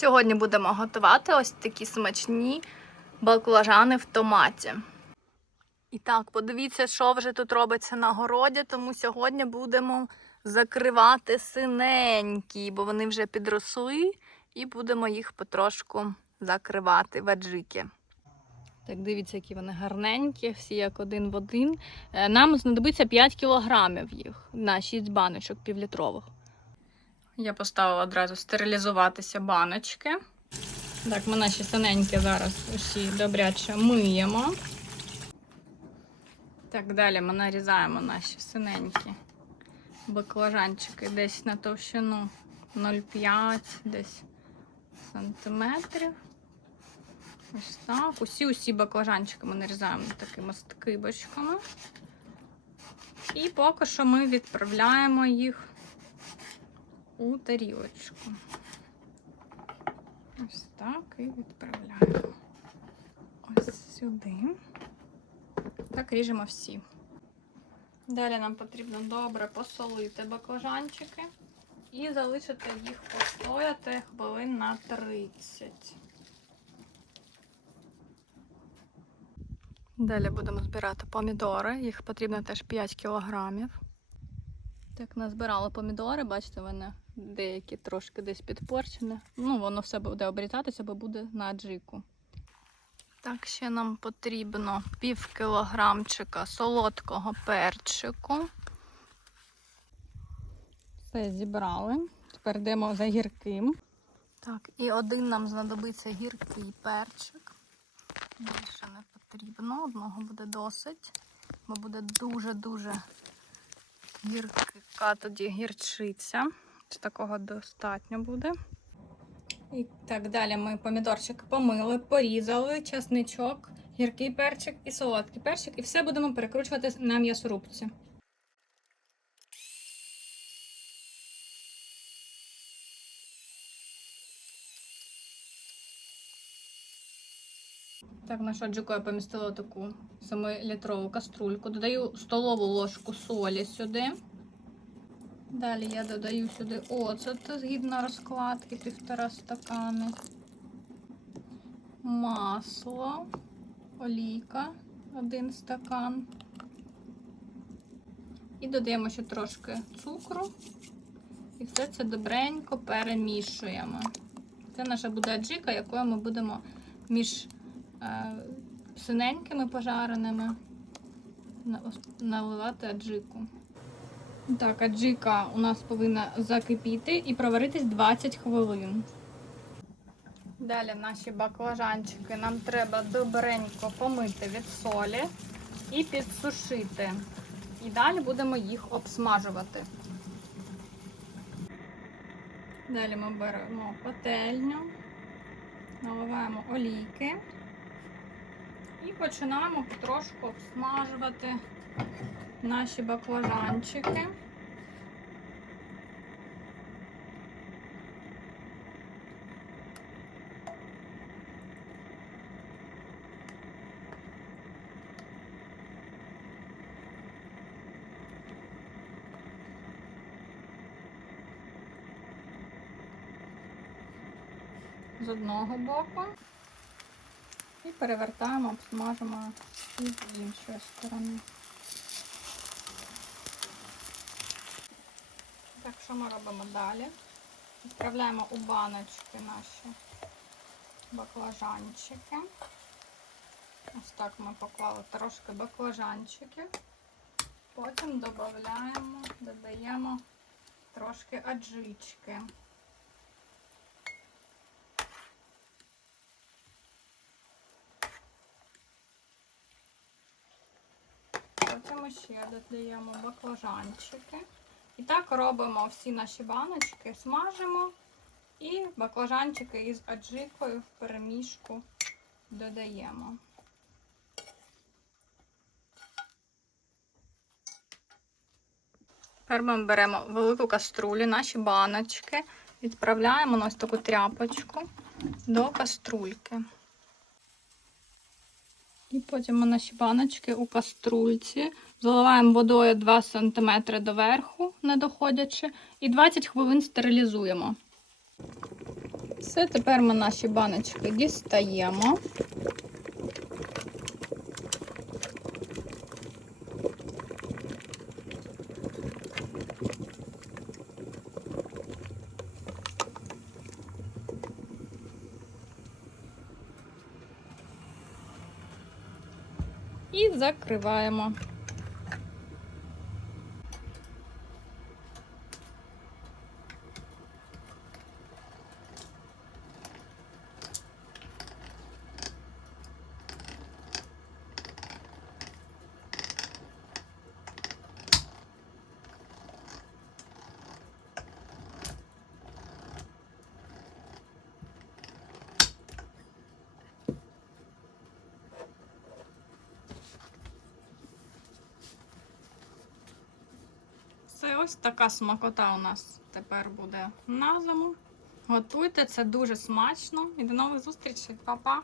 Сьогодні будемо готувати ось такі смачні баклажани в томаті. І так, подивіться, що вже тут робиться на городі, тому сьогодні будемо закривати синенькі, бо вони вже підросли, і будемо їх потрошку закривати в аджики. Так, дивіться, які вони гарненькі, всі як один в один. Е, Нам знадобиться 5 кілограмів їх на 6 баночок півлітрових. Я поставила одразу стерилізуватися баночки. Так, ми наші синенькі зараз усі добряче миємо. Так, далі ми нарізаємо наші синенькі баклажанчики десь на товщину 0,5 десь сантиметрів. Ось так. Усі усі баклажанчики ми нарізаємо такими скибочками. І поки що ми відправляємо їх у тарілочку. Ось так і відправляємо. Ось сюди. Так ріжемо всі. Далі нам потрібно добре посолити баклажанчики і залишити їх постояти хвилин на 30. Далі будемо збирати помідори. Їх потрібно теж 5 кілограмів. Так, назбирали помідори, бачите, вони деякі трошки десь підпорчені. Ну, воно все буде обрізатися, бо буде на аджику. Так, ще нам потрібно пів кілограмчика солодкого перчику. Все зібрали. Тепер йдемо за гірким. Так, і один нам знадобиться гіркий перчик. Більше не потрібно, одного буде досить, бо буде дуже-дуже гірка тоді гірчиця. Такого достатньо буде. І так далі ми помідорчик помили, порізали, часничок, гіркий перчик і солодкий перчик. І все будемо перекручувати на м'ясорубці. Так, нашу аджику я помістила таку 7-літрову каструльку. Додаю столову ложку солі сюди. Далі я додаю сюди оцет згідно розкладки, півтора стакани. Масло, олійка, один стакан. І додаємо ще трошки цукру. І все це добренько перемішуємо. Це наша буде аджика, якою ми будемо між е, синенькими пожареними наливати аджику. Так, аджика у нас повинна закипіти і проваритись 20 хвилин. Далі наші баклажанчики нам треба добренько помити від солі і підсушити. І далі будемо їх обсмажувати. Далі ми беремо пательню, наливаємо олійки і починаємо потрошку обсмажувати наші баклажанчики. З одного боку і перевертаємо, обсмажимо з іншої сторони. Так, що ми робимо далі? Відправляємо у баночки наші баклажанчики. Ось так ми поклали трошки баклажанчиків. Потім додаємо, додаємо трошки аджички. Потім ще додаємо баклажанчики. І так робимо всі наші баночки, смажимо і баклажанчики із аджикою в перемішку додаємо. Тепер ми беремо велику каструлю, наші баночки, відправляємо на ось таку тряпочку до каструльки. І потім ми наші баночки у каструльці заливаємо водою 2 см доверху, не доходячи, і 20 хвилин стерилізуємо. Все, тепер ми наші баночки дістаємо. І закриваємо. Це ось така смакота у нас тепер буде на зиму. Готуйте, це дуже смачно. І до нових зустрічей, Па-па!